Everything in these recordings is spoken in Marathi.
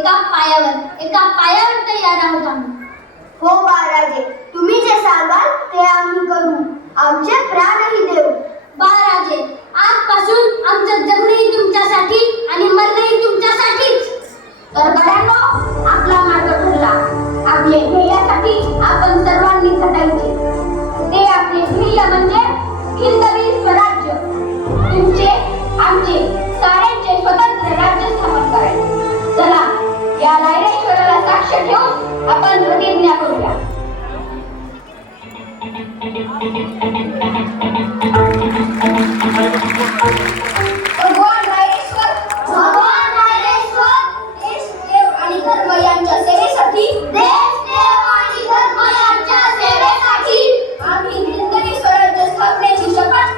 एका पायावर तयार आहोत आम्ही. हो बाळराजे, तुम्ही जे सांगाल ते आम्ही करू. आमचे प्राणही देऊ. बाळराजे, आजपासून आमचं जगणंही तुमच्यासाठी आणि मरणंही तुमच्यासाठीच. तर गड्यांनो, आपला मार्ग ठरला. आपले ध्येयासाठी आपण सर्वांनी झटायचे. ते आपले ध्येय म्हणजे हिंदवी स्वराज्य. तुमचे, आमचे, साऱ्यांचे स्वतंत्र राज्य स्थापन करायचे. चला, या रायरेश्वराला साक्ष ठेवून आपण प्रतिज्ञा करूया. भगवान रायरेश्वर, भगवान रायरेश्वर, देश, देव आणि धर्म यांच्या सेवेसाठी, देश, देव आणि धर्म यांच्या सेवेसाठी आम्ही हिंदवी स्वराज्य स्थापनेची शपथ,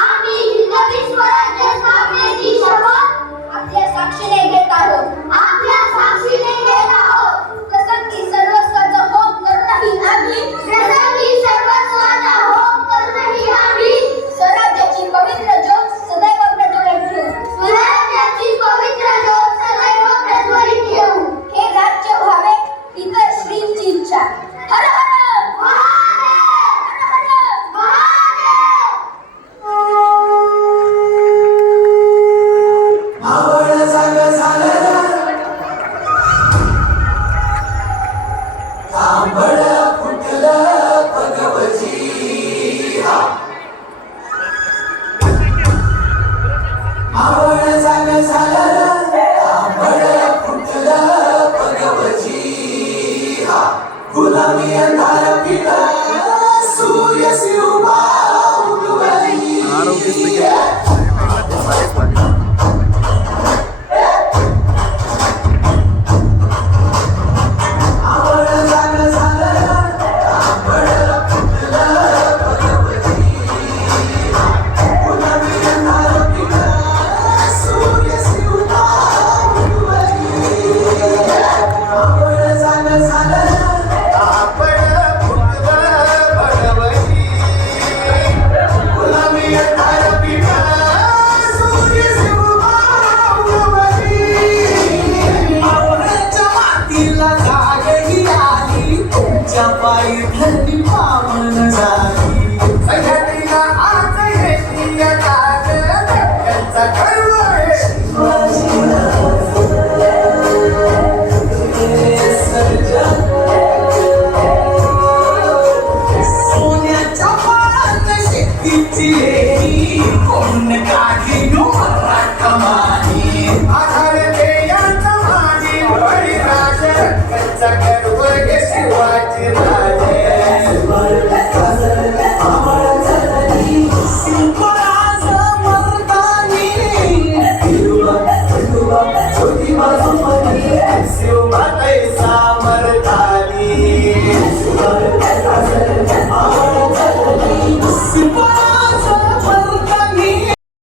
आम्ही हिंदवी स्वराज्य स्थापनेची शपथ आपल्या साक्षीने घेत आहोत. आपल्या साक्षीने घेत आहोत. प्रसंगी सर्वस्वाचा होम करूनही आम्ही, प्रसंगी सर्वस्वाचा होम करूनही आम्ही स्वराज्याची पवित्र ज्योत सदैव प्रज्वलित ठेवू. स्वराज्याची पवित्र ज्योत सदैव प्रज्वलित ठेवू. हे राज्य व्हावे ही तर श्रींची इच्छा. हर हर महादेव, हर हर महादेव. आवड जाग झालं तांबड फुटलं भगवजी. आवड जाग झालं तांबड फुटलं भगवजी. गुलामी अंधार पिला सूर्य शिवबा उगवली. पायी पावन झाली.